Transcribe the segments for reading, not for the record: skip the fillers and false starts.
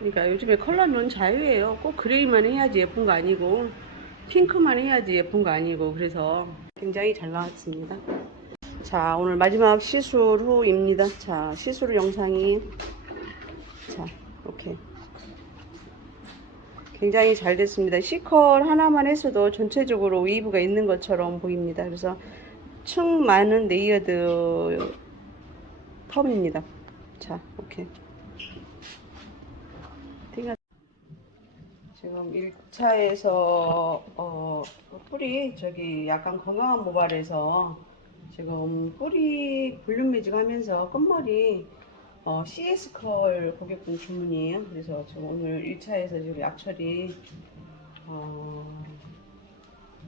그러니까 요즘에 컬러는 자유예요. 꼭 그레이만 해야지 예쁜 거 아니고 핑크만 해야지 예쁜 거 아니고 그래서 굉장히 잘 나왔습니다. 자, 오늘 마지막 시술 후입니다. 자, 시술 영상이 자, 오케이. 굉장히 잘 됐습니다. C컬 하나만 했어도 전체적으로 웨이브가 있는 것처럼 보입니다. 그래서 층 많은 레이어드 펌입니다. 자, 오케이. 지금 1차에서 뿌리 저기 약간 건강한 모발에서 지금 뿌리 볼륨 매직 하면서 끝머리 CS 컬 고객분 주문이에요. 그래서 지금 오늘 1차에서 지금 약처리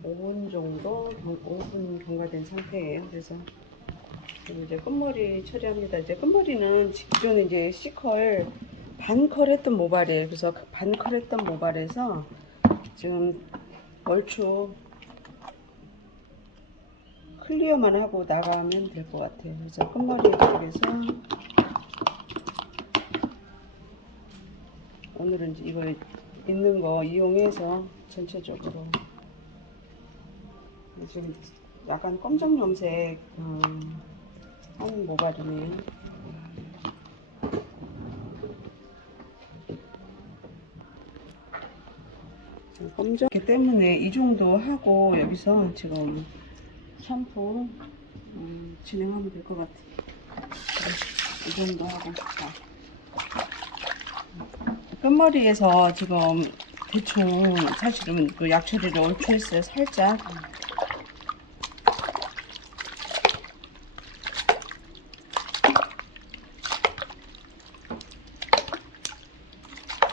5분 정도 5분 경과된 상태예요. 그래서 지금 이제 끝머리 처리합니다. 이제 끝머리는 기존에 이제 C컬 반컬 했던 모발이에요. 그래서 그 반컬 했던 모발에서 지금 얼추 클리어만 하고 나가면 될 것 같아요. 그래서 끝머리 쪽에서 오늘은 이제 이거 있는 거 이용해서 전체적으로 지금 약간 검정 염색 하는 모발이네요. 검정기 때문에 이 정도 하고 여기서 지금 샴푸 진행하면 될 것 같아요. 이 정도 하고 자, 끝머리에서 지금 대충 사실은 그 약처리를 얼추 했어요. 살짝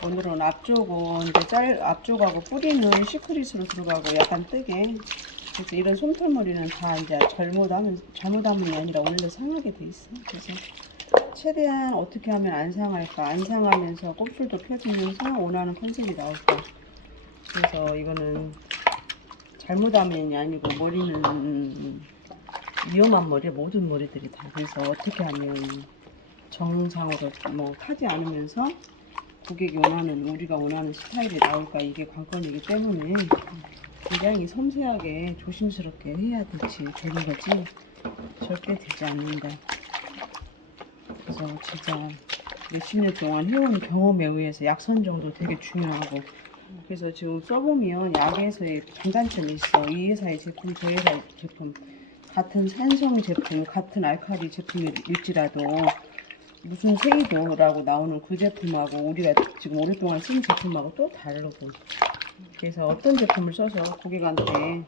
오늘은 앞쪽은 이제 앞쪽하고 뿌리는 시크릿으로 들어가고 약간 뜨게. 그래서 이런 솜털머리는 다 이제 잘못하면 아니라 원래 상하게 돼 있어. 그래서 최대한 어떻게 하면 안 상할까, 안 상하면서 곱슬도 펴지면서 원하는 컨셉이 나올까. 그래서 이거는 잘못하면이 아니고 머리는 위험한 머리, 모든 머리들이 다. 그래서 어떻게 하면 정상으로 뭐 타지 않으면서 고객이 원하는, 우리가 원하는 스타일이 나올까, 이게 관건이기 때문에 굉장히 섬세하게 조심스럽게 해야 되는 거지 절대 되지 않는다. 그래서 진짜 몇십 년 동안 해온 경험에 의해서 약선 정도 되게 중요하고, 그래서 지금 써보면 약에서의 장단점이 있어. 이 회사의 제품, 저 회사의 제품, 같은 산성 제품, 같은 알칼리 제품일지라도 무슨 세이도라고 나오는 그 제품하고 우리가 지금 오랫동안 쓴 제품하고 또 다르고, 그래서 어떤 제품을 써서 고객한테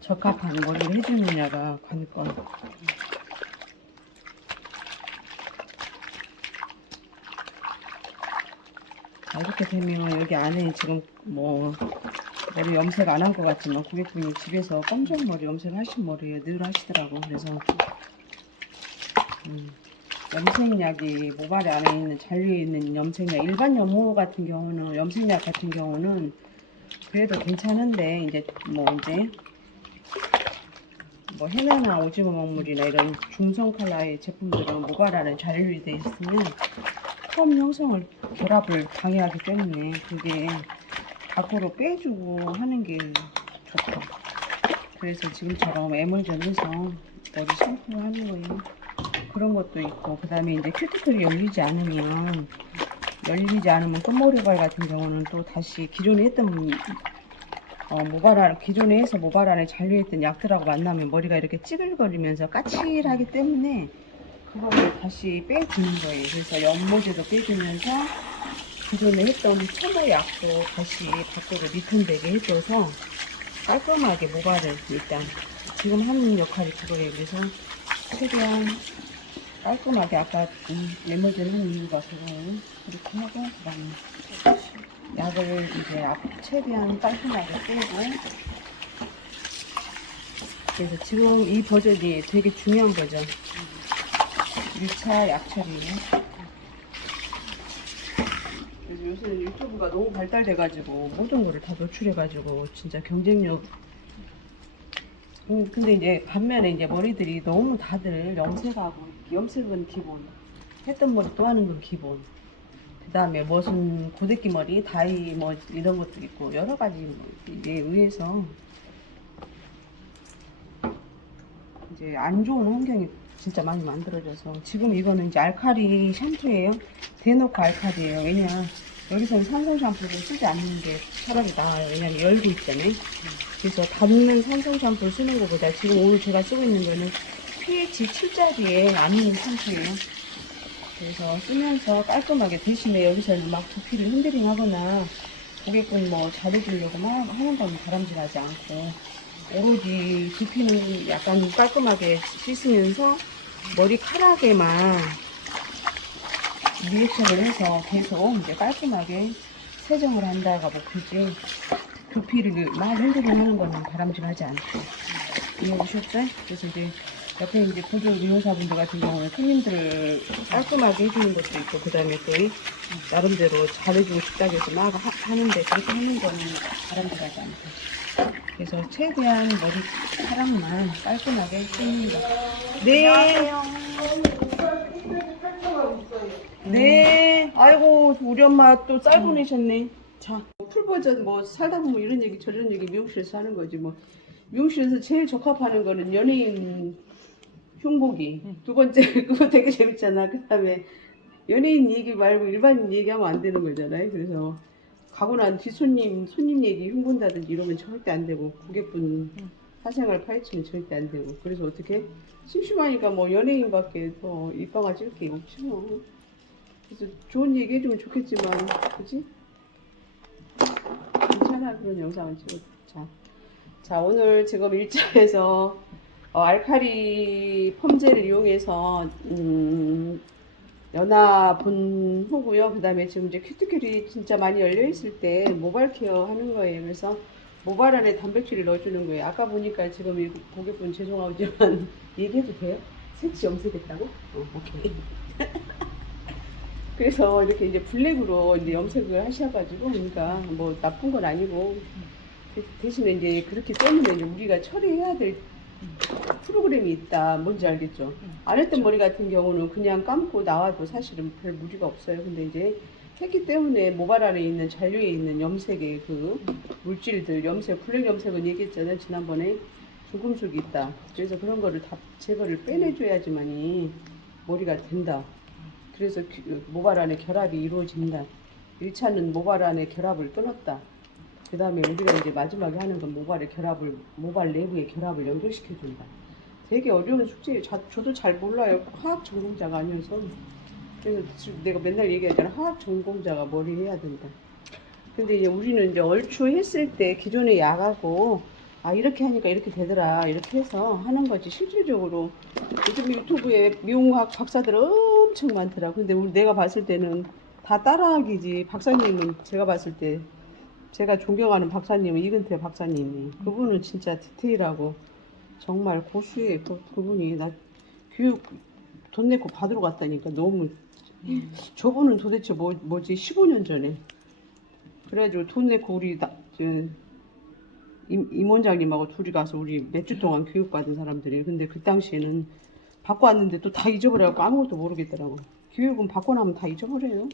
적합한 머리를 해주느냐가 관건. 이렇게 되면 여기 안에 지금 뭐 머리 염색 안 한 것 같지만 고객분이 집에서 검정 머리 염색하신 머리에 늘 하시더라고. 그래서 염색약이 모발 안에 있는 잔류에 있는 염색약, 일반 염호 같은 경우는, 염색약 같은 경우는 그래도 괜찮은데 이제 뭐 헤나나 오징어 먹물이나 이런 중성 컬러의 제품들은 모발 안에 잔류이 돼 있으면 펌 형성을, 결합을 방해하기 때문에 그게 밖으로 빼주고 하는 게 좋다. 그래서 지금처럼 에멀전해서 머리 샴푸하는 거예요. 그런 것도 있고, 그 다음에 이제 큐티클이 열리지 않으면 끝머리발 같은 경우는 또 다시 기존에 했던 기존에 해서 모발 안에 잔류했던 약들하고 만나면 머리가 이렇게 찌글거리면서 까칠하기 때문에 그거를 다시 빼주는 거예요. 그래서 연모제도 빼주면서 기존에 했던 토너 약도 다시 밖으로 리턴되게 해줘서 깔끔하게 모발을 일단 지금 하는 역할이 그거예요. 그래서 최대한 깔끔하게 아까 레모제를 한 이유가 그거예요. 이렇게 하고 그다음에 약을 이제 최대한 깔끔하게 빼고. 그래서 지금 이 버전이 되게 중요한 버전. 1차 약처리예요. 그래서 요새는 유튜브가 너무 발달돼가지고 모든 거를 다 노출해가지고 진짜 경쟁력. 근데 이제 반면에 이제 머리들이 너무 다들 염색하고, 염색은 기본, 했던 머리 또 하는 건 기본. 그 다음에 무슨 고데기 머리, 다이 뭐 이런 것도 있고 여러 가지 뭐에 의해서 이제 안 좋은 환경이 진짜 많이 만들어져서 지금 이거는 이제 알칼리 샴푸예요. 대놓고 알칼리예요. 왜냐 여기서는 산성 샴푸를 쓰지 않는 게 차라리 나아요. 왜냐면 열도 있잖아요. 그래서 닿는 산성 샴푸를 쓰는 것보다 지금 오늘 제가 쓰고 있는 거는 pH 7짜리의 아미노 샴푸예요. 그래서 쓰면서 깔끔하게 대신에 여기서는 막 두피를 핸들링 하거나 고객분 뭐 잘해주려고 막 하는 건 바람직하지 않고 오로지 두피는 약간 깔끔하게 씻으면서 머리카락에만 리액션을 해서 계속 이제 깔끔하게 세정을 한다가 목표지 두피를 막 핸들링 하는 거는 바람직하지 않고 이해 오셨죠? 그래서 이제 옆에 이제 보조 미용사분들 같은 경우는 손님들 깔끔하게 해주는 것도 있고 그 다음에 또 나름대로 잘해주고 싶다고 해서 막 하는데 그렇게 하는 거는 바람직하지 않고 그래서 최대한 머리카락만 깔끔하게 씁니다. 네. 네. 아이고 우리 엄마 또 쌀 보내셨네. 자, 풀 버전 뭐 살다 보면 이런 얘기 저런 얘기 미용실에서 하는 거지 뭐. 미용실에서 제일 적합하는 거는 연예인 흉보기. 두 번째 그거 되게 재밌잖아. 그다음에 연예인 얘기 말고 일반인 얘기하면 안 되는 거잖아요. 그래서 가고 난 뒷손님 얘기 흉본다든지 이러면 절대 안 되고 고객분 사생활 파헤치면 절대 안 되고 그래서 어떻게 심심하니까 뭐 연예인밖에 더 입방아 찍을 게 없지 뭐. 그래서 좋은 얘기 해주면 좋겠지만 그지? 괜찮아 그런 영상을 찍어도. 자 오늘 지금 일자에서 알칼리 펌젤을 이용해서 연화 분호고요. 그 다음에 지금 이제 큐티클이 진짜 많이 열려 있을 때 모발 케어 하는 거예요. 그래서 모발 안에 단백질을 넣어주는 거예요. 아까 보니까 지금 이 고객분 죄송하지만 얘기해도 돼요? 색치 염색했다고? 오케이. 그래서 이렇게 이제 블랙으로 이제 염색을 하셔가지고 그러니까 뭐 나쁜 건 아니고 대신에 이제 그렇기 때문에 이제 우리가 처리해야 될 프로그램이 있다. 뭔지 알겠죠? 안 했던 머리 같은 경우는 그냥 감고 나와도 사실은 별 무리가 없어요. 근데 이제 했기 때문에 모발 안에 있는 잔류에 있는 염색의 그 물질들, 염색, 블랙 염색은 얘기했잖아요. 지난번에 중금속이 있다. 그래서 그런 거를 다 제거를 빼내줘야지만이 머리가 된다. 그래서 모발 안에 결합이 이루어진다. 1차는 모발 안에 결합을 끊었다. 그 다음에 우리가 이제 마지막에 하는 건 모발 내부의 결합을 연결시켜준다. 되게 어려운 숙제예요. 저도 잘 몰라요. 화학 전공자가 아니어서. 그래서 내가 맨날 얘기하잖아. 화학 전공자가 머리 해야 된다. 근데 이제 우리는 이제 얼추 했을 때 기존의 약하고 이렇게 하니까 이렇게 되더라. 이렇게 해서 하는 거지. 실질적으로 요즘 유튜브에 미용학 박사들 엄청 많더라. 근데 내가 봤을 때는 다 따라하기지. 박사님은 제가 봤을 때 제가 존경하는 박사님은 이근태 박사님이 그분은 진짜 디테일하고 정말 고수예요. 그분이 나 교육 돈 내고 받으러 갔다니까 너무 저분은 도대체 뭐지 15년 전에 그래가지고 돈 내고 우리 임 원장님하고 둘이 가서 우리 몇 주 동안 교육받은 사람들이에요. 근데 그 당시에는 받고 왔는데 또 다 잊어버려갖고 아무것도 모르겠더라고. 교육은 받고 나면 다 잊어버려요.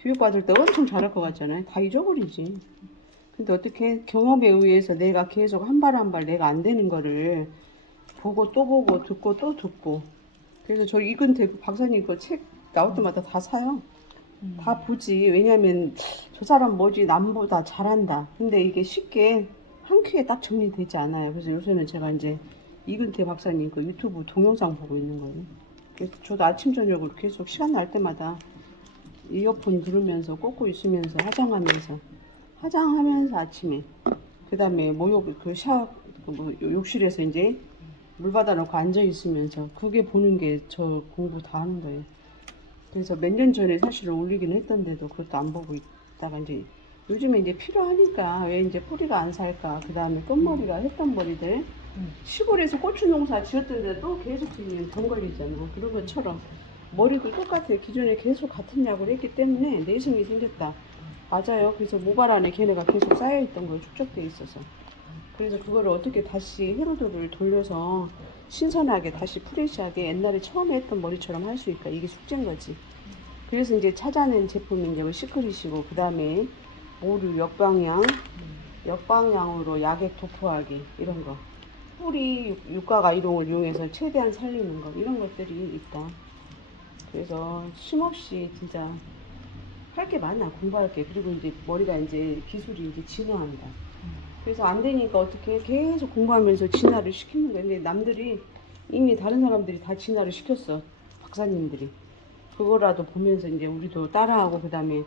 교육받을 때 엄청 잘할 것 같잖아요. 다 잊어버리지. 근데 어떻게 경험에 의해서 내가 계속 한 발 한 발 내가 안 되는 거를 보고 또 보고 듣고 또 듣고 그래서 저 이근태 박사님 그 책 나올 때마다 다 사요. 다 보지. 왜냐면 저 사람 뭐지 남보다 잘한다. 근데 이게 쉽게 한 큐에 딱 정리되지 않아요. 그래서 요새는 제가 이제 이근태 박사님 그 유튜브 동영상 보고 있는 거예요. 그래서 저도 아침 저녁으로 계속 시간 날 때마다 이어폰 들으면서 꽂고 있으면서 화장하면서 아침에 그 다음에 욕실에서 이제 물 받아놓고 앉아 있으면서 그게 보는 게 저 공부 다 하는 거예요. 그래서 몇 년 전에 사실은 올리긴 했던데도 그것도 안 보고 있다가 이제 요즘에 이제 필요하니까 왜 이제 뿌리가 안 살까. 그 다음에 끝머리가 했던 머리들 시골에서 고추 농사 지었던데 또 계속 지면 돈 걸리잖아. 그런 것처럼 머리도 똑같아요. 기존에 계속 같은 약을 했기 때문에 내성이 생겼다. 맞아요. 그래서 모발 안에 걔네가 계속 쌓여있던 거 축적돼 있어서 그래서 그거를 어떻게 다시 회로도를 돌려서 신선하게 다시 프레시하게 옛날에 처음에 했던 머리처럼 할 수 있을까. 이게 숙제인 거지. 그래서 이제 찾아낸 제품이 이제 뭐 시크릿이고, 그 다음에 모류 역방향으로 약액 도포하기 이런 거. 뿌리 육가가 이동을 이용해서 최대한 살리는 것, 이런 것들이 있다. 그래서 쉼없이 진짜 할 게 많아, 공부할 게. 그리고 이제 머리가 이제 기술이 이제 진화한다. 그래서 안 되니까 어떻게 계속 공부하면서 진화를 시키는 거야. 근데 남들이 이미 다른 사람들이 다 진화를 시켰어. 박사님들이. 그거라도 보면서 이제 우리도 따라하고, 그 다음에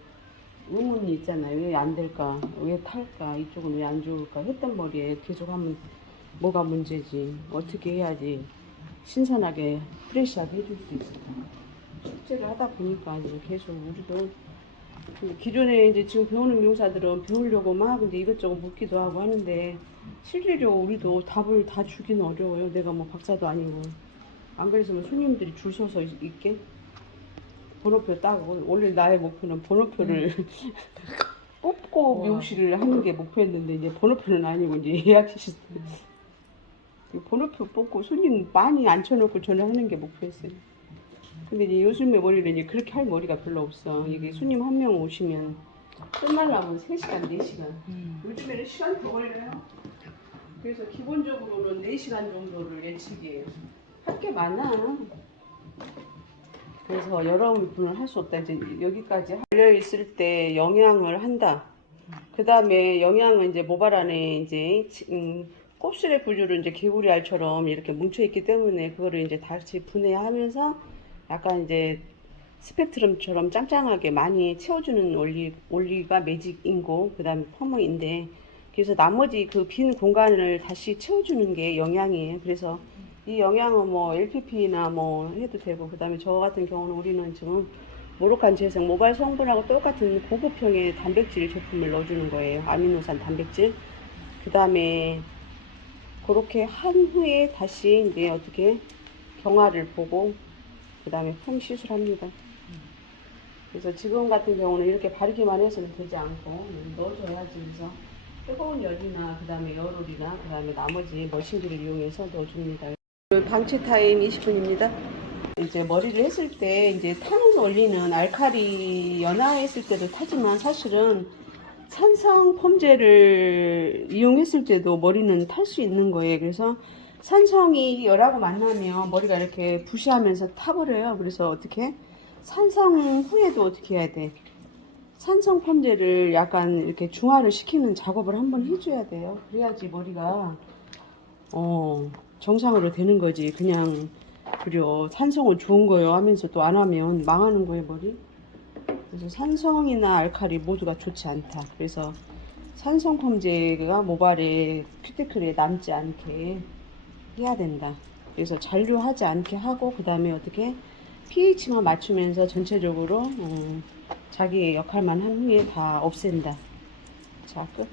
의문이 있잖아요. 왜 안 될까? 왜 탈까? 이쪽은 왜 안 좋을까? 했던 머리에 계속 하면 뭐가 문제지? 어떻게 해야지 신선하게 프레시하게 해줄 수 있을까? 숙제를 하다 보니까 이제 계속 우리도 기존에 이제 지금 배우는 미용사들은 배우려고 막 근데 이것저것 묻기도 하고 하는데 실질적으로 우리도 답을 다 주기는 어려워요. 내가 뭐 박사도 아니고. 안 그랬으면 손님들이 줄 서서 있게 번호표 따고. 원래 나의 목표는 번호표를 뽑고 우와. 미용실을 하는 게 목표였는데 이제 번호표는 아니고 이제 예약 시스템. 번호표 뽑고 손님 많이 앉혀놓고 전화하는 게 목표였어요. 근데 이제 요즘에 머리는 이제 그렇게 할 머리가 별로 없어. 이게 손님 한 명 오시면 끝나려면 3시간, 4시간. 요즘에는 시간 더 걸려요. 그래서 기본적으로는 4시간 정도를 예측해요. 할 게 많아. 그래서 여러 분을 할 수 없다. 이제 여기까지 걸려 있을 때 영양을 한다. 그 다음에 영양은 이제 모발 안에 이제 곱슬의 구조로 이제 개구리 알처럼 이렇게 뭉쳐 있기 때문에 그거를 이제 다시 분해하면서 약간 이제 스펙트럼처럼 짱짱하게 많이 채워주는 원리가 매직인고, 그 다음에 펌머인데, 그래서 나머지 그 빈 공간을 다시 채워주는 게 영양이에요. 그래서 이 영양은 뭐 LPP나 뭐 해도 되고, 그 다음에 저 같은 경우는 우리는 지금 모로칸 재생 모발 성분하고 똑같은 고급형의 단백질 제품을 넣어주는 거예요. 아미노산 단백질. 그 다음에 그렇게 한 후에 다시 이제 어떻게 경화를 보고 그 다음에 폼 시술합니다. 그래서 지금 같은 경우는 이렇게 바르기만 해서는 되지 않고 넣어줘야지. 그래서 뜨거운 열이나 그 다음에 열올이나 그 다음에 나머지 머신기를 이용해서 넣어줍니다. 방치 타임 20분입니다. 이제 머리를 했을 때 이제 타는 원리는 알칼리 연화했을 때도 타지만 사실은 산성 펌제를 이용했을 때도 머리는 탈 수 있는 거예요. 그래서 산성이 열하고 만나면 머리가 이렇게 부시하면서 타버려요. 그래서 어떻게 산성 후에도 어떻게 해야 돼? 산성 펌제를 약간 이렇게 중화를 시키는 작업을 한번 해줘야 돼요. 그래야지 머리가 정상으로 되는 거지. 그냥 그려 산성은 좋은 거예요 하면서 또 안 하면 망하는 거예요 머리. 그래서 산성이나 알칼리 모두가 좋지 않다. 그래서 산성 펌제가 모발에 큐티클에 남지 않게 해야 된다. 그래서 잔류하지 않게 하고 그 다음에 어떻게 pH만 맞추면서 전체적으로 자기의 역할만 한 후에 다 없앤다. 자, 끝.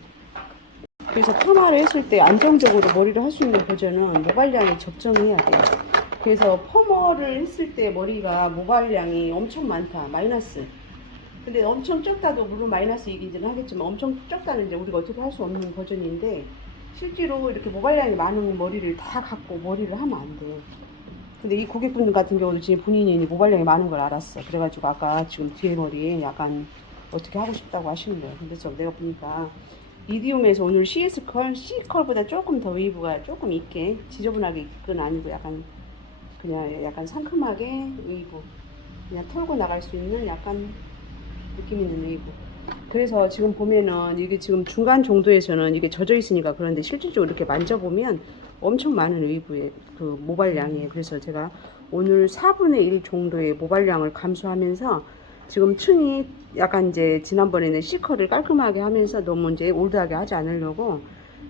그래서 파마를 했을 때 안정적으로 머리를 할 수 있는 버전은 모발량이 적정해야 돼요. 그래서 펌어를 했을 때 머리가 모발량이 엄청 많다. 마이너스. 근데 엄청 적다도 물론 마이너스 얘기는 하겠지만 엄청 적다는 이제 우리가 어떻게 할 수 없는 버전인데 실제로 이렇게 모발량이 많은 머리를 다 갖고 머리를 하면 안 돼. 근데 이 고객분 같은 경우도 지금 본인이 모발량이 많은 걸 알았어. 그래가지고 아까 지금 뒤에 머리에 약간 어떻게 하고 싶다고 하시는 거예요. 근데 내가 보니까 미디움에서 오늘 CS C컬보다 조금 더 웨이브가 조금 있게 지저분하게 있건 아니고 약간 그냥 약간 상큼하게 웨이브 그냥 털고 나갈 수 있는 약간 느낌 있는 웨이브. 그래서 지금 보면은 이게 지금 중간 정도에서는 이게 젖어 있으니까 그런데 실질적으로 이렇게 만져보면 엄청 많은 웨이브의 그 모발량이에요. 그래서 제가 오늘 4분의 1 정도의 모발량을 감소하면서 지금 층이 약간 이제 지난번에는 C컬을 깔끔하게 하면서 너무 이제 올드하게 하지 않으려고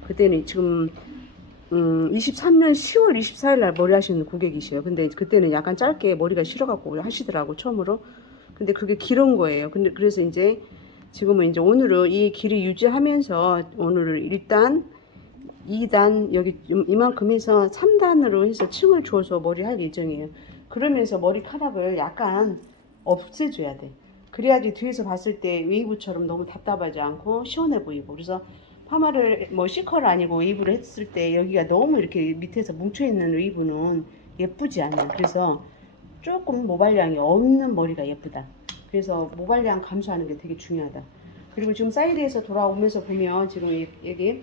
그때는 지금 23년 10월 24일 날 머리 하시는 고객이시에요. 근데 그때는 약간 짧게 머리가 싫어갖고 하시더라고 처음으로. 근데 그게 길은 거예요. 근데 그래서 이제 지금은 이제 오늘은 이 길이 유지하면서 오늘은 1단, 2단 여기 이만큼 해서 3단으로 해서 층을 줘서 머리 할 예정이에요. 그러면서 머리카락을 약간 없애줘야 돼. 그래야지 뒤에서 봤을 때 웨이브처럼 너무 답답하지 않고 시원해 보이고. 그래서 파마를 뭐 C컬 아니고 웨이브를 했을 때 여기가 너무 이렇게 밑에서 뭉쳐있는 웨이브는 예쁘지 않아요. 그래서 조금 모발량이 없는 머리가 예쁘다. 그래서 모발량 감소하는 게 되게 중요하다. 그리고 지금 사이드에서 돌아오면서 보면 지금 여기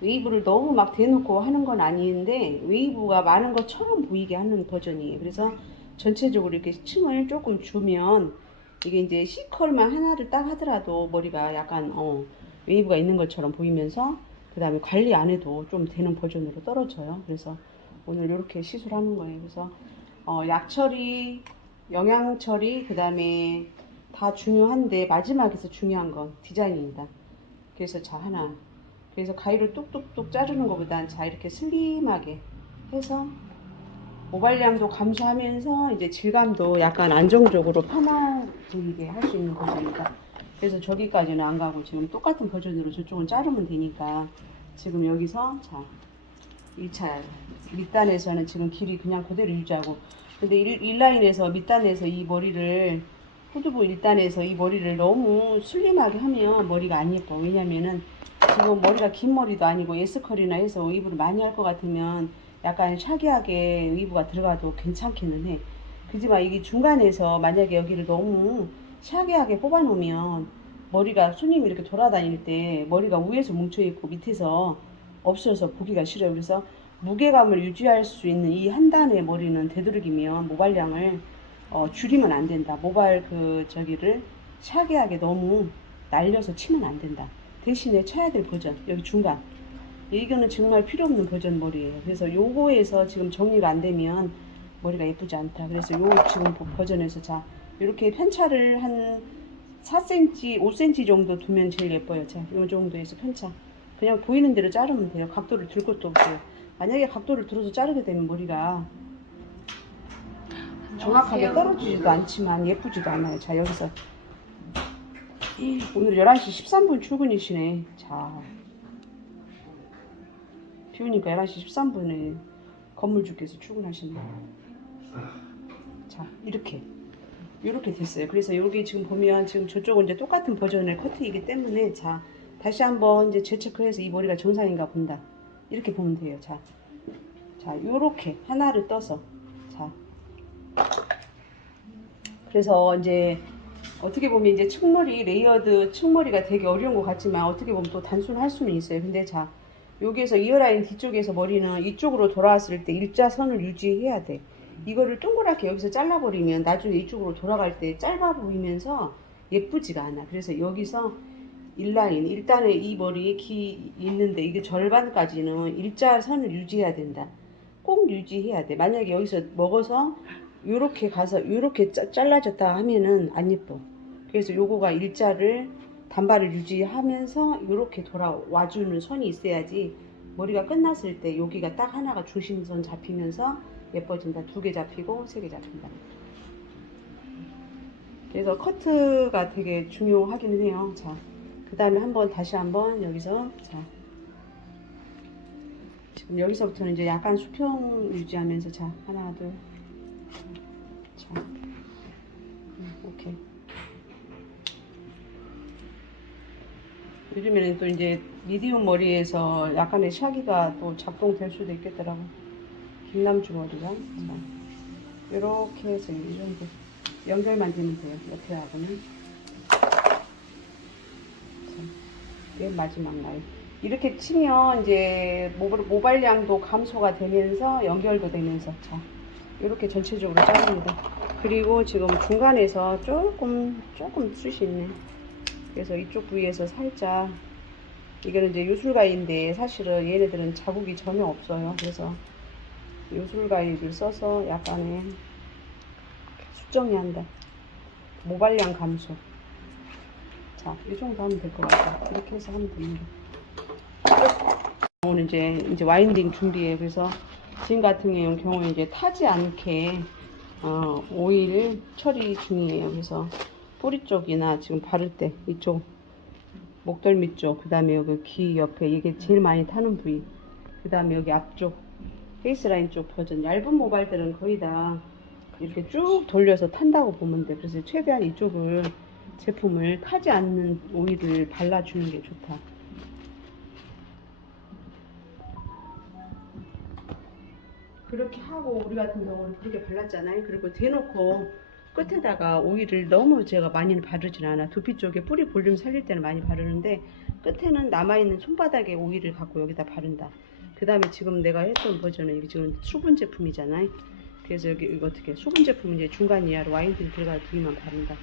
웨이브를 너무 막 대놓고 하는 건 아닌데 웨이브가 많은 것처럼 보이게 하는 버전이에요. 그래서 전체적으로 이렇게 층을 조금 주면 이게 이제 C컬만 하나를 딱 하더라도 머리가 약간 웨이브가 있는 것처럼 보이면서 그 다음에 관리 안 해도 좀 되는 버전으로 떨어져요. 그래서 오늘 이렇게 시술하는 거예요. 그래서 약 처리, 영양 처리, 그 다음에 다 중요한데 마지막에서 중요한 건 디자인입니다. 그래서 자 하나, 그래서 가위로 뚝뚝뚝 자르는 것보단 자 이렇게 슬림하게 해서 모발량도 감소하면서 이제 질감도 약간 안정적으로 편안 보이게 할 수 있는 버전이다. 그래서 저기까지는 안 가고 지금 똑같은 버전으로 저쪽은 자르면 되니까 지금 여기서 자 1차 밑단에서는 지금 길이 그냥 그대로 유지하고, 근데 1라인에서 밑단에서 이 머리를 후두부 1단에서 이 머리를 너무 슬림하게 하면 머리가 안 예뻐. 왜냐면은 지금 머리가 긴 머리도 아니고 S컬이나 해서 웨이브를 많이 할 것 같으면 약간 샤기하게 웨이브가 들어가도 괜찮기는 해. 그지만 이게 중간에서 만약에 여기를 너무 샤기하게 뽑아 놓으면 머리가 손님이 이렇게 돌아다닐 때 머리가 위에서 뭉쳐 있고 밑에서 없어서 보기가 싫어요. 그래서 무게감을 유지할 수 있는 이 한 단의 머리는 되도록이면 모발량을 줄이면 안 된다. 모발 저기를 샤기하게 너무 날려서 치면 안 된다. 대신에 쳐야 될 버전 여기 중간, 이거는 정말 필요 없는 버전 머리예요. 그래서 요거에서 지금 정리가 안 되면 머리가 예쁘지 않다. 그래서 요 지금 버전에서 자 이렇게 편차를 한 4cm, 5cm 정도 두면 제일 예뻐요. 자, 요 정도에서 편차. 그냥 보이는 대로 자르면 돼요. 각도를 들 것도 없어요. 만약에 각도를 들어서 자르게 되면 머리가 정확하게 떨어지지도 않지만 예쁘지도 않아요. 자, 여기서 오늘 11시 13분 출근이시네. 자, 비우니까 11시 13분에 건물주께서 출근하신다. 자, 이렇게 됐어요. 그래서 여기 지금 보면 지금 저쪽은 이제 똑같은 버전의 커트이기 때문에 자, 다시 한번 이제 재체크해서 이 머리가 정상인가 본다. 이렇게 보면 돼요. 자, 요렇게 하나를 떠서 자, 그래서 이제 어떻게 보면 이제 측머리 레이어드 측머리가 되게 어려운 것 같지만 어떻게 보면 또 단순할 수는 있어요. 근데 자, 여기에서 이어라인 뒤쪽에서 머리는 이쪽으로 돌아왔을 때 일자선을 유지해야 돼. 이거를 동그랗게 여기서 잘라버리면 나중에 이쪽으로 돌아갈 때 짧아 보이면서 예쁘지가 않아. 그래서 여기서 일라인, 일단은 이 머리에 기 있는데 이게 절반까지는 일자선을 유지해야 된다. 꼭 유지해야 돼. 만약에 여기서 먹어서 요렇게 가서 요렇게 잘라졌다 하면은 안 예뻐. 그래서 요거가 일자를 단발을 유지하면서 요렇게 돌아와주는 선이 있어야지 머리가 끝났을 때 여기가 딱 하나가 중심선 잡히면서 예뻐진다. 2개 잡히고 3개 잡힌다. 그래서 커트가 되게 중요하기는 해요. 자, 그 다음에 다시 한번 여기서 자, 지금 여기서부터는 이제 약간 수평 유지하면서 자, 하나 둘 자, 오케이. 요즘에는 또 이제 미디움 머리에서 약간의 샤기가 또 작동될 수도 있겠더라고. 김남주 머리가. 자, 이렇게 해서 이 정도 연결만 되면 돼요. 옆에 하고는. 맨 마지막 라인. 이렇게 치면 이제 모발량도 감소가 되면서 연결도 되면서 자, 이렇게 전체적으로 자릅니다. 그리고 지금 중간에서 조금 숱이 있네. 그래서 이쪽 부위에서 살짝, 이거는 이제 요술가위인데 사실은 얘네들은 자국이 전혀 없어요. 그래서 요술가위를 써서 약간의 수정이 한다. 모발량 감소. 자, 이 정도 하면 될 것 같아요. 이렇게 해서 하면 됩니다. 오늘 이제 와인딩 준비해. 그래서 지금 같은 경우에 이제 타지 않게 오일 처리 중이에요. 그래서 뿌리 쪽이나 지금 바를 때 이쪽 목덜미 쪽, 그 다음에 여기 귀 옆에 이게 제일 많이 타는 부위, 그 다음에 여기 앞쪽 페이스라인 쪽 버전 얇은 모발들은 거의 다 이렇게 쭉 돌려서 탄다고 보면 돼. 그래서 최대한 이쪽을 제품을 타지 않는 오일을 발라주는 게 좋다. 그렇게 하고 우리 같은 경우는 그렇게 발랐잖아요. 그리고 대놓고 끝에다가 오일을 너무 제가 많이는 바르진 않아. 두피 쪽에 뿌리 볼륨 살릴 때는 많이 바르는데 끝에는 남아있는 손바닥에 오일을 갖고 여기다 바른다. 그 다음에 지금 내가 했던 버전은 이게 지금 수분 제품이잖아요. 그래서 여기 이거 어떻게 수분 제품 이제 중간 이하로 와인딩 들어갈 부위만 바른다.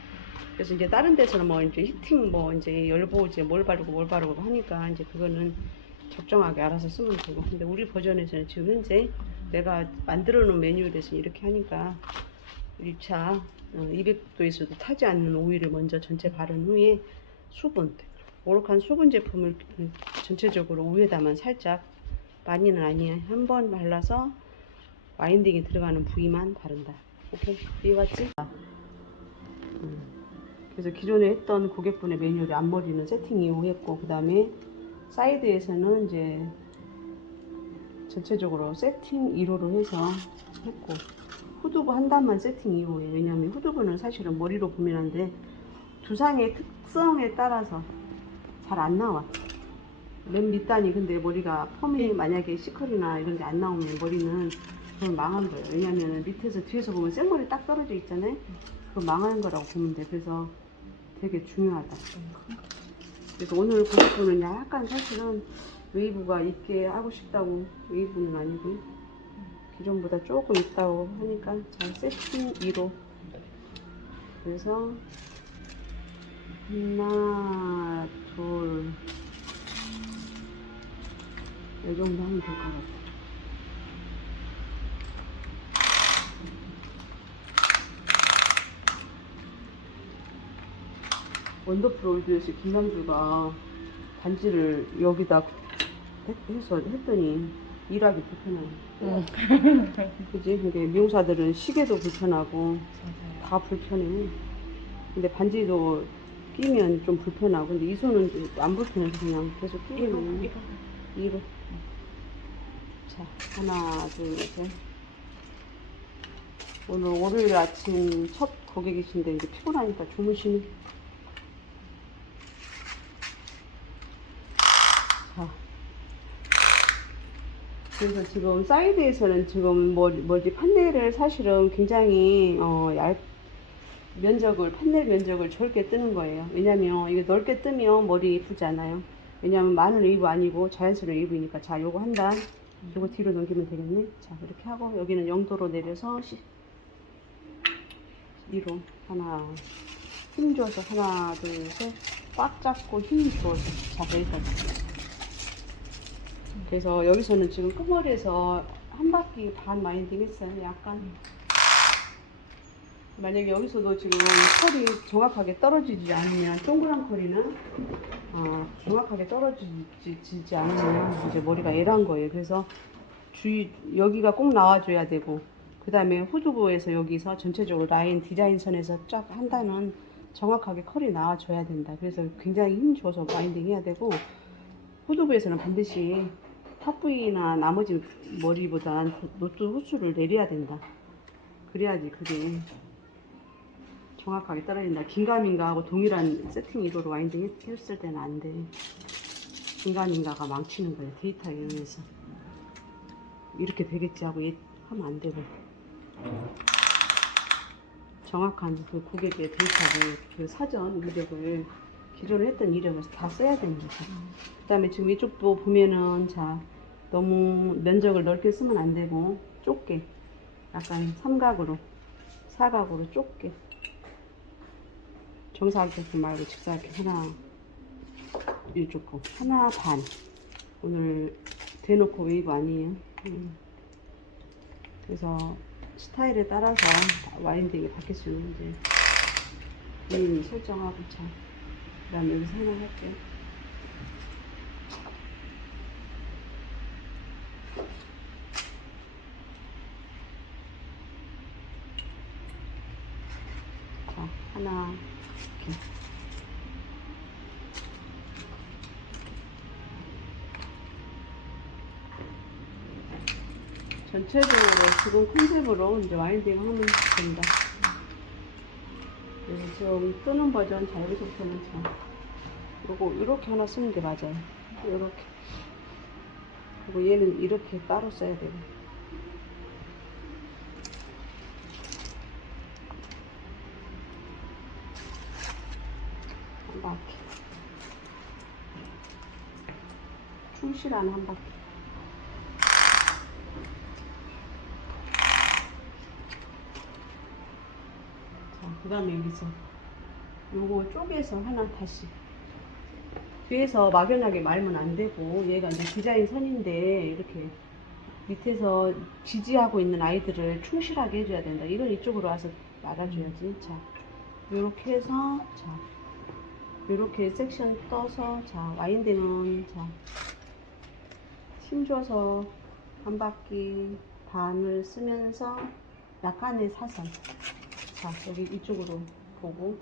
그래서 이제 다른 데서는 뭐 이제 히팅 뭐 이제 열보제 뭘 바르고 하니까 이제 그거는 적정하게 알아서 쓰면 되고. 근데 우리 버전에서는 지금 현재 내가 만들어 놓은 매뉴얼에서 이렇게 하니까 1차 200도에서도 타지 않는 오일을 먼저 전체 바른 후에 수분 오락한 수분 제품을 전체적으로 위에다만 살짝, 많이는 아니야, 한 번 발라서 와인딩이 들어가는 부위만 바른다. 오케이, 이해갔지? 그래서 기존에 했던 고객분의 매뉴얼의 앞머리는 세팅 이후 했고, 그 다음에 사이드에서는 이제 전체적으로 세팅 1호로 해서 했고, 후두부 한 단만 세팅 이후에. 왜냐하면 후두부는 사실은 머리로 구매하는데 두상의 특성에 따라서 잘 안 나와. 맨 밑단이 근데 머리가 펌이 만약에 시컬이나 이런 게 안 나오면 머리는 그건 망한 거예요. 왜냐면 밑에서 뒤에서 보면 생머리 딱 떨어져 있잖아요. 그거 망한 거라고 보면 돼. 그래서 되게 중요하다. 그래서 오늘 고객분은 약간 사실은 웨이브가 있게 하고 싶다고, 웨이브는 아니고 기존보다 조금 있다고 하니까 잘 세팅 2로. 그래서 하나, 둘, 이 정도 하면 될 것 같아. 원더풀 올드에서 김남주가 반지를 여기다 해서 했더니 일하기 불편해. 그지? 이게 미용사들은 시계도 불편하고 다 불편해. 근데 반지도 끼면 좀 불편하고, 근데 이 손은 안 불편해서 그냥 계속 끼면. 이거. 자, 하나, 둘, 셋. 오늘 월요일 아침 첫 고객이신데 이제 피곤하니까 주무시네. 자, 그래서 지금 사이드에서는 지금 뭐지 판넬을 사실은 굉장히 판넬 면적을 넓게 뜨는 거예요. 왜냐면 이게 넓게 뜨면 머리 예쁘잖아요. 왜냐면 많은 웨이브 아니고 자연스러운 웨이브니까. 자, 요거 한 단, 요거 뒤로 넘기면 되겠네. 자, 이렇게 하고 여기는 0도로 내려서 2로 하나, 힘 줘서 하나, 둘, 셋, 꽉 잡고 힘 줘서. 자, 여기까지. 그래서 여기서는 지금 끝머리에서 한 바퀴 반 마인딩 했어요. 약간. 만약에 여기서도 지금 컬이 정확하게 떨어지지 않으면, 동그란 컬이는 정확하게 떨어지지 않으면 이제 머리가 애란 거예요. 그래서 여기가 꼭 나와줘야 되고, 그 다음에 후두부에서 여기서 전체적으로 라인 디자인 선에서 쫙 한다는 정확하게 컬이 나와줘야 된다. 그래서 굉장히 힘줘서 바인딩 해야 되고, 후두부에서는 반드시 탑 부위나 나머지 머리보단 노트 후수를 내려야 된다. 그래야지 그게 정확하게 떨어진다. 긴가민가하고 동일한 세팅 이도로 와인딩 했을 때는 안 돼. 긴가민가가 망치는 거예요. 데이터에 의해서. 이렇게 되겠지 하고 하면 안 되고. 정확한 그 고객의 데이터를, 그 사전 이력을, 기존에 했던 이력을 다 써야 되는 거죠. 그 다음에 지금 이쪽도 보면은, 자, 너무 면적을 넓게 쓰면 안 되고, 좁게. 약간 삼각으로, 사각으로 좁게. 정사각형 말고 직사각형 하나, 이쪽 거 하나 반. 오늘 대놓고 웨이브 아니에요. 그래서 스타일에 따라서 와인딩이 바뀔 수 있는데 본인이 설정하고. 자, 그 다음에 여기서 하나 할게요. 자, 하나 이렇게. 전체적으로 지금 컨셉으로 이제 와인딩 하면 된다. 그래서 지금 뜨는 버전, 자, 여기서부터는 자, 요거 이렇게 하나 쓰는 게 맞아요. 이렇게. 그리고 얘는 이렇게 따로 써야 되고. 한 바퀴. 충실한 한 바퀴. 자, 그 다음에 여기서 요거 쪼개서 하나 다시. 뒤에서 막연하게 말면 안 되고, 얘가 이제 디자인 선인데, 이렇게 밑에서 지지하고 있는 아이들을 충실하게 해줘야 된다. 이걸 이쪽으로 와서 말아줘야지. 자, 요렇게 해서, 자, 요렇게 섹션 떠서, 자, 와인딩은, 자, 힘줘서 한 바퀴 반을 쓰면서 약간의 사선. 자, 여기 이쪽으로 보고.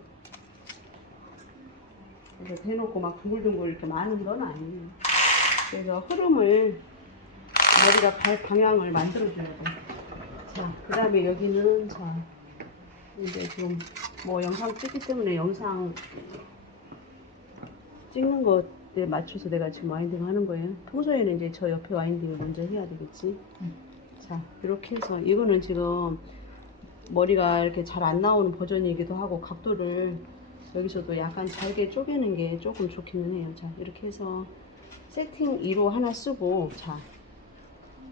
그래서 대놓고 막 둥글둥글 이렇게 많은 건 아니에요. 그래서 흐름을, 머리가 갈 방향을 만들어줘야 돼. 자, 그 다음에 여기는, 자, 이제 지금 뭐 영상 찍기 때문에 영상 찍는 것에 맞춰서 내가 지금 와인딩 하는 거예요. 평소에는 이제 저 옆에 와인딩을 먼저 해야 되겠지. 자, 이렇게 해서 이거는 지금 머리가 이렇게 잘 안 나오는 버전이기도 하고, 각도를 여기서도 약간 잘게 쪼개는 게 조금 좋기는 해요. 자, 이렇게 해서 세팅 2로 하나 쓰고, 자,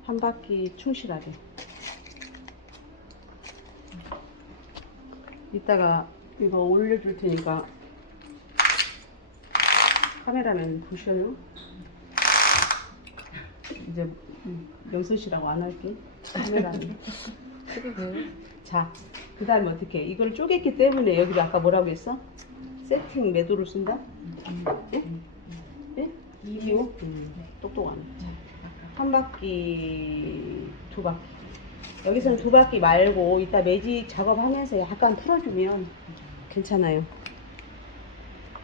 한 바퀴 충실하게. 이따가 이거 올려줄 테니까 카메라맨 보셔요. 이제 영선 씨라고 안 할게. 카메라맨. 자, 그 다음에 어떻게? 이걸 쪼갰기 때문에 여기도 아까 뭐라고 했어? 세팅 매도를 쓴다? 예? 예? 2호? 똑똑하네. 자, 한 바퀴, 두 바퀴. 여기서는 두 바퀴 말고 이따 매직 작업하면서 약간 풀어주면 괜찮아요.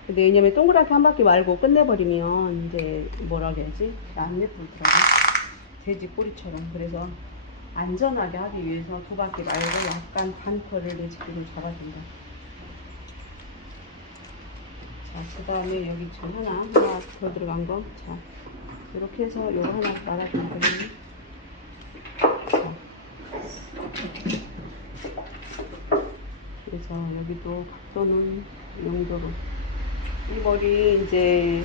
근데 왜냐면 동그랗게 한 바퀴 말고 끝내버리면 이제 뭐라 그래야지? 안 예쁘더라고. 돼지 꼬리처럼. 그래서 안전하게 하기 위해서 두 바퀴 말고 약간 반컬을 매직으로 잡아준다. 자, 그 다음에 여기 좀 하나 더 들어간 거. 자, 이렇게 해서 요거 하나 말아주면 되겠네. 자. 그래서 여기도 각도는 이 정도로. 이 머리 이제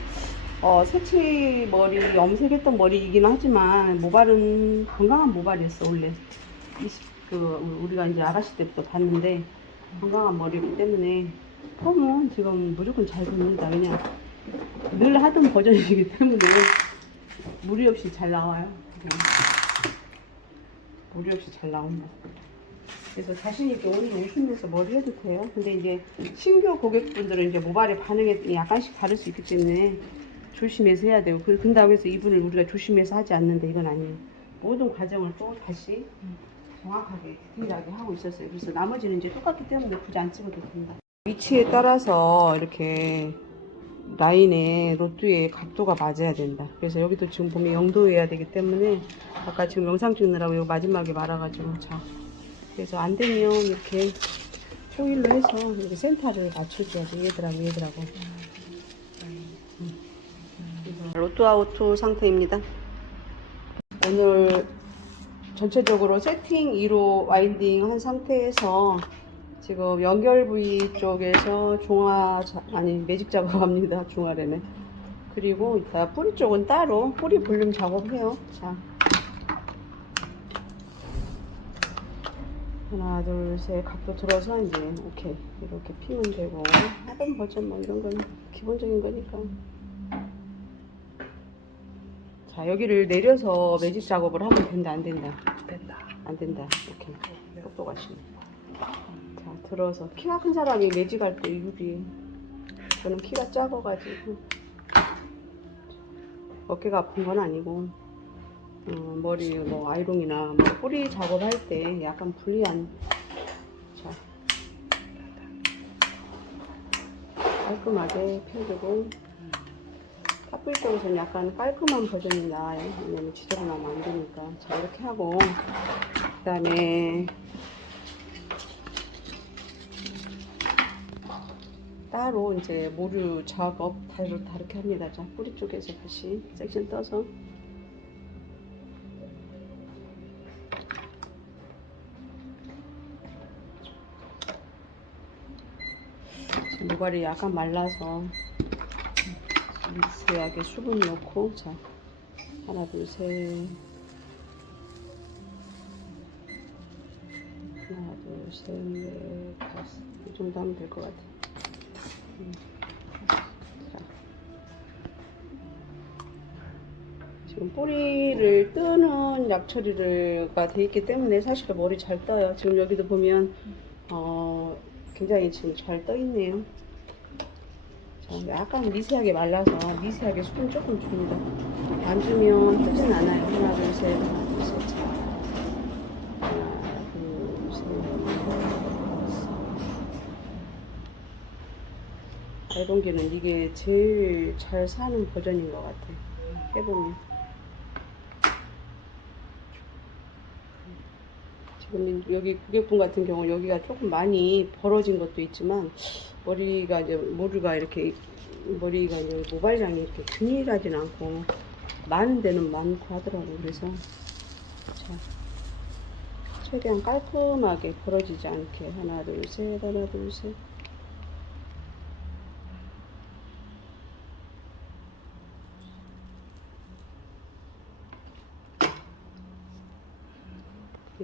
새치 머리, 염색했던 머리이긴 하지만 모발은 건강한 모발이었어 원래. 우리가 이제 아가씨 때부터 봤는데 건강한 머리이기 때문에 펌은 지금 무조건 잘 됩니다. 왜냐 늘 하던 버전이기 때문에 무리 없이 잘 나와요. 무리 없이 잘 나옵니다. 그래서 자신있게 오늘 오시면서 머리 해도 돼요. 근데 이제 신규 고객분들은 이제 모발의 반응이 약간씩 다를 수 있기 때문에 조심해서 해야 되고, 근다고 해서 이분을 우리가 조심해서 하지 않는데 이건 아니에요. 모든 과정을 또 다시 정확하게 디테일하게 하고 있었어요. 그래서 나머지는 이제 똑같기 때문에 굳이 안 찍어도 된다. 위치에 따라서 이렇게 라인에 로뚜의 각도가 맞아야 된다. 그래서 여기도 지금 보면 0도여야 되기 때문에 아까 지금 영상 찍느라고 이거 마지막에 말아가지고, 자, 그래서 안 되면 이렇게 호일로 해서 이렇게 센터를 맞춰줘야 돼. 얘들하고. 로뚜아우토 상태입니다. 오늘 전체적으로 세팅 2로 와인딩 한 상태에서 지금 연결 부위 쪽에서 매직 작업합니다. 중화래매. 그리고 이따 뿌리 쪽은 따로 뿌리 볼륨 작업해요. 자, 하나, 둘, 셋 각도 들어서 이제 오케이 이렇게 피면 되고, 하던 버전 뭐 이런 건 기본적인 거니까. 자, 여기를 내려서 매직 작업을 하면 된다, 안 된다? 된다. 안 된다. 오케이. 똑똑하시네. 자, 들어서 키가 큰 사람이 매직할 때 유리해. 저는 키가 작아가지고 어깨가 아픈 건 아니고, 머리 뭐 아이롱이나 뭐 뿌리 작업할 때 약간 불리한. 자, 깔끔하게 펴주고, 까뿔 쪽에서는 약간 깔끔한 버전이 나와요. 왜냐면 지저분하면 안 되니까. 자, 이렇게 하고, 그 다음에 따로 이제 모류 작업 다르게 합니다. 자, 뿌리 쪽에서 다시 섹션 떠서. 지금 모발이 약간 말라서 미세하게 수분 넣고, 자, 하나, 둘, 셋. 하나, 둘, 셋, 넷, 다섯. 이 정도 하면 될 것 같아. 자. 지금 뿌리를 뜨는 약 처리가 돼 있기 때문에 사실 머리 잘 떠요. 지금 여기도 보면, 굉장히 지금 잘 떠 있네요. 약간 미세하게 말라서 미세하게 수분 조금 줍니다. 안 주면 뜨진 않아요. 하나, 둘, 셋, 하나, 둘, 셋. 하나, 둘, 셋. 아이롱기는 이게 제일 잘 사는 버전인 것 같아요. 해보면. 지금 여기 고객분 같은 경우 여기가 조금 많이 벌어진 것도 있지만 머리가 이제 모르가 이렇게 머리가 이제 모발량이 이렇게 균일하진 않고 많은 데는 많고 하더라고요. 그래서 자, 최대한 깔끔하게 벌어지지 않게 하나 둘 셋 하나 둘 셋.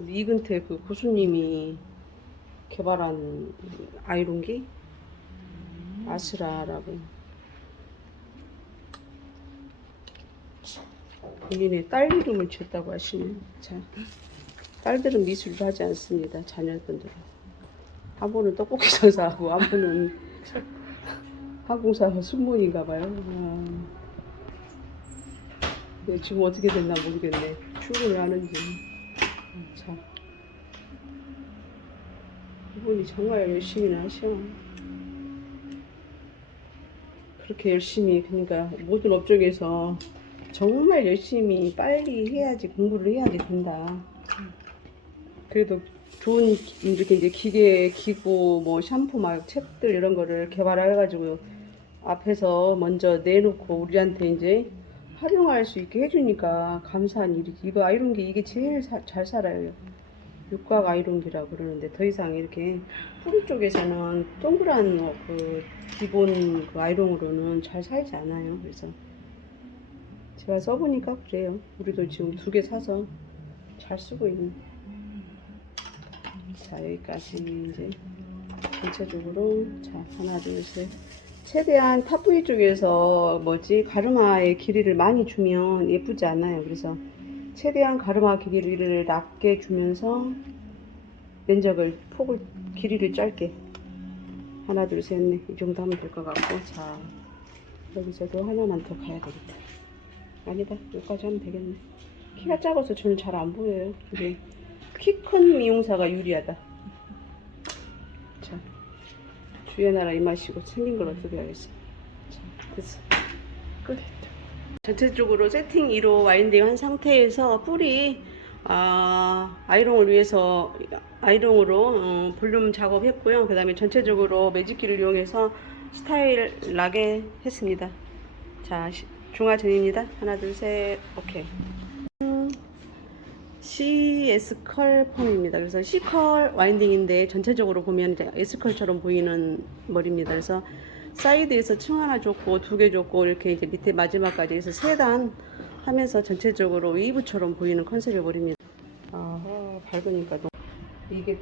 이근태 그 고수님이 개발한 아이롱기 아스라라고 본인의 딸 이름을 지었다고 하시네요. 자, 딸들은 미술을 하지 않습니다. 자녀분들은 한 분은 떡볶이 장사하고 한 분은 항공사 승무원인가 봐요. 네, 지금 어떻게 됐나 모르겠네. 출근을 하는지. 자, 이분이 정말 열심히 하셔. 그렇게 열심히, 그러니까 모든 업종에서 정말 열심히 빨리 해야지, 공부를 해야지 된다. 그래도 좋은 이렇게 이제 기계, 기구, 뭐 샴푸 막 책들 이런 거를 개발해가지고 앞에서 먼저 내놓고 우리한테 이제 활용할 수 있게 해주니까 감사한 일이지. 이거 아이롱기 이게 제일 잘 살아요. 육각 아이롱기라고 그러는데 더 이상 이렇게 뿌리 쪽에서는 동그란 그 기본 그 아이롱으로는 잘 살지 않아요. 그래서 제가 써보니까 그래요. 우리도 지금 2개 사서 잘 쓰고 있는. 자, 여기까지 이제 전체적으로 자 하나 둘 셋. 최대한 탑 부위 쪽에서 가르마의 길이를 많이 주면 예쁘지 않아요. 그래서 최대한 가르마 길이를 낮게 주면서 면적을 폭을 길이를 짧게 하나 둘 셋 넷 이 정도 하면 될 것 같고 자 여기서도 하나만 더 가야 되겠다. 아니다 여기까지 하면 되겠네. 키가 작아서 저는 잘 안 보여요. 근데 키 큰 미용사가 유리하다. 자 주의 나라 임하시고 생긴 걸 어떻게 하겠어. 자 됐어 끝. 전체적으로 세팅 2로 와인딩 한 상태에서 뿌리 아이롱을 위해서 아이롱으로 볼륨 작업했고요. 그 다음에 전체적으로 매직기를 이용해서 스타일 나게 했습니다. 자 중화전입니다. 하나 둘 셋 오케이. CS 컬펌입니다. 그래서 C컬 와인딩인데 전체적으로 보면 이제 S컬처럼 보이는 머리입니다. 그래서 사이드에서 층 하나 줬고 2개 줬고 이렇게 이제 밑에 마지막까지 해서 3단 하면서 전체적으로 웨이브처럼 보이는 컨셉의 머리입니다. 아 밝으니까 이게